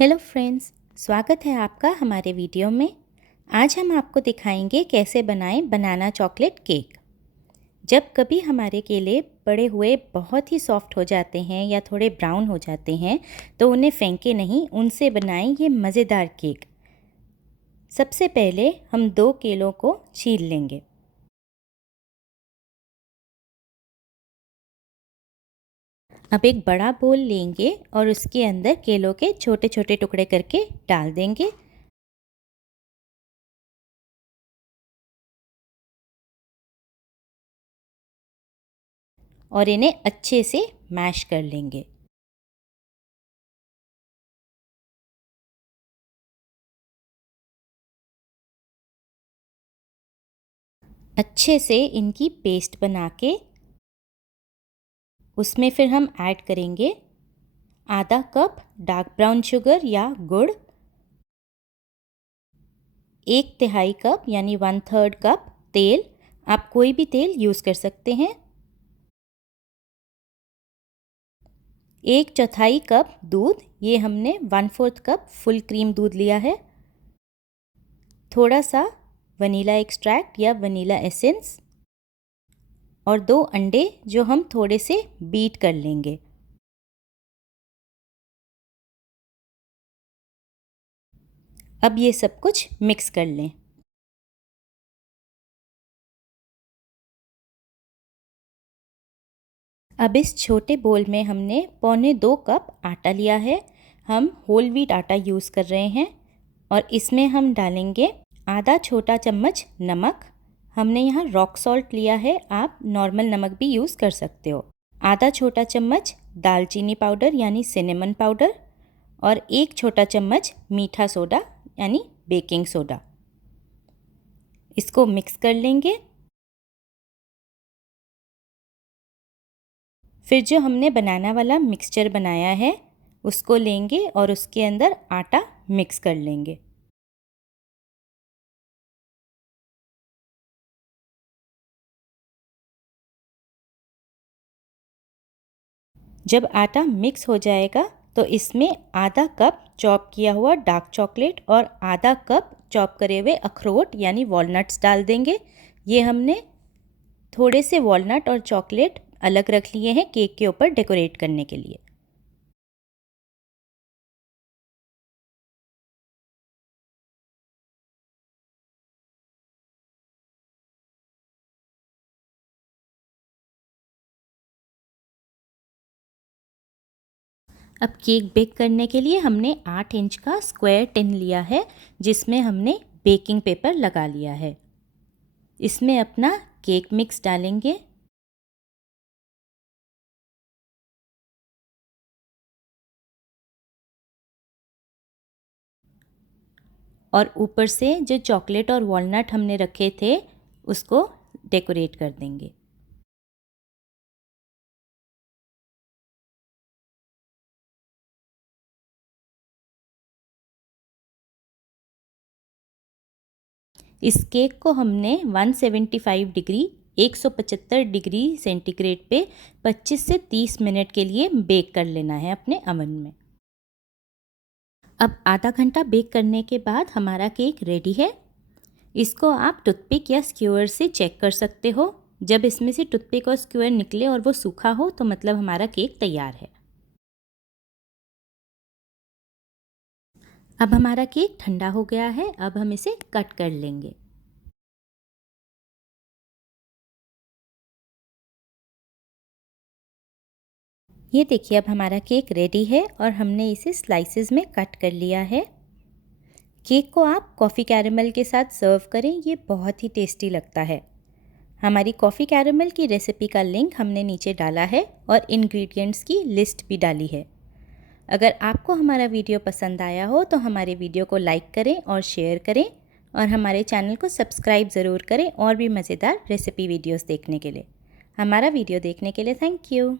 Hello friends, स्वागत है आपका हमारे वीडियो में। आज हम आपको दिखाएंगे कैसे बनाएं बनाना चॉकलेट केक। जब कभी हमारे केले बड़े हुए बहुत ही सॉफ्ट हो जाते हैं या थोड़े ब्राउन हो जाते हैं तो उन्हें फेंके नहीं, उनसे बनाएं ये मज़ेदार केक। सबसे पहले हम 2 केलों को छील लेंगे। अब एक बड़ा बोल लेंगे और उसके अंदर केलों के छोटे छोटे टुकड़े करके डाल देंगे और इन्हें अच्छे से मैश कर लेंगे। अच्छे से इनकी पेस्ट बना के उसमें फिर हम ऐड करेंगे आधा कप डार्क ब्राउन शुगर या गुड़, 1/3 कप यानी 1/3 कप तेल। आप कोई भी तेल यूज़ कर सकते हैं। 1/4 कप दूध, ये हमने 1/4 कप फुल क्रीम दूध लिया है। थोड़ा सा वनीला एक्सट्रैक्ट या वनीला एसेंस और 2 अंडे जो हम थोड़े से बीट कर लेंगे। अब ये सब कुछ मिक्स कर लें। अब इस छोटे बोल में हमने 1.25 कप आटा लिया है। हम होल व्हीट आटा यूज़ कर रहे हैं और इसमें हम डालेंगे आधा छोटा चम्मच नमक। हमने यहाँ रॉक सॉल्ट लिया है, आप नॉर्मल नमक भी यूज़ कर सकते हो। आधा छोटा चम्मच दालचीनी पाउडर यानी सिनेमन पाउडर और 1 छोटा चम्मच मीठा सोडा यानी बेकिंग सोडा। इसको मिक्स कर लेंगे। फिर जो हमने बनाना वाला मिक्सचर बनाया है उसको लेंगे और उसके अंदर आटा मिक्स कर लेंगे। जब आटा मिक्स हो जाएगा तो इसमें आधा कप चॉप किया हुआ डार्क चॉकलेट और आधा कप चॉप करे हुए अखरोट यानी वॉलनट्स डाल देंगे। ये हमने थोड़े से वॉलनट और चॉकलेट अलग रख लिए हैं केक के ऊपर डेकोरेट करने के लिए। अब केक बेक करने के लिए हमने 8 इंच का स्क्वायर टिन लिया है जिसमें हमने बेकिंग पेपर लगा लिया है। इसमें अपना केक मिक्स डालेंगे और ऊपर से जो चॉकलेट और वॉलनट हमने रखे थे उसको डेकोरेट कर देंगे। इस केक को हमने 175 डिग्री 175 डिग्री सेंटीग्रेड पे 25 से 30 मिनट के लिए बेक कर लेना है अपने अवन में। अब आधा घंटा बेक करने के बाद हमारा केक रेडी है। इसको आप टूथपिक या स्क्यूअर से चेक कर सकते हो। जब इसमें से टूथपिक और स्क्यूअर निकले और वो सूखा हो तो मतलब हमारा केक तैयार है। अब हमारा केक ठंडा हो गया है, अब हम इसे कट कर लेंगे। ये देखिए अब हमारा केक रेडी है और हमने इसे स्लाइसेस में कट कर लिया है। केक को आप कॉफ़ी कैरेमल के साथ सर्व करें, ये बहुत ही टेस्टी लगता है। हमारी कॉफ़ी कैरेमल की रेसिपी का लिंक हमने नीचे डाला है और इंग्रेडिएंट्स की लिस्ट भी डाली है। अगर आपको हमारा वीडियो पसंद आया हो तो हमारे वीडियो को लाइक करें और शेयर करें और हमारे चैनल को सब्सक्राइब ज़रूर करें और भी मज़ेदार रेसिपी वीडियोस देखने के लिए। हमारा वीडियो देखने के लिए थैंक यू।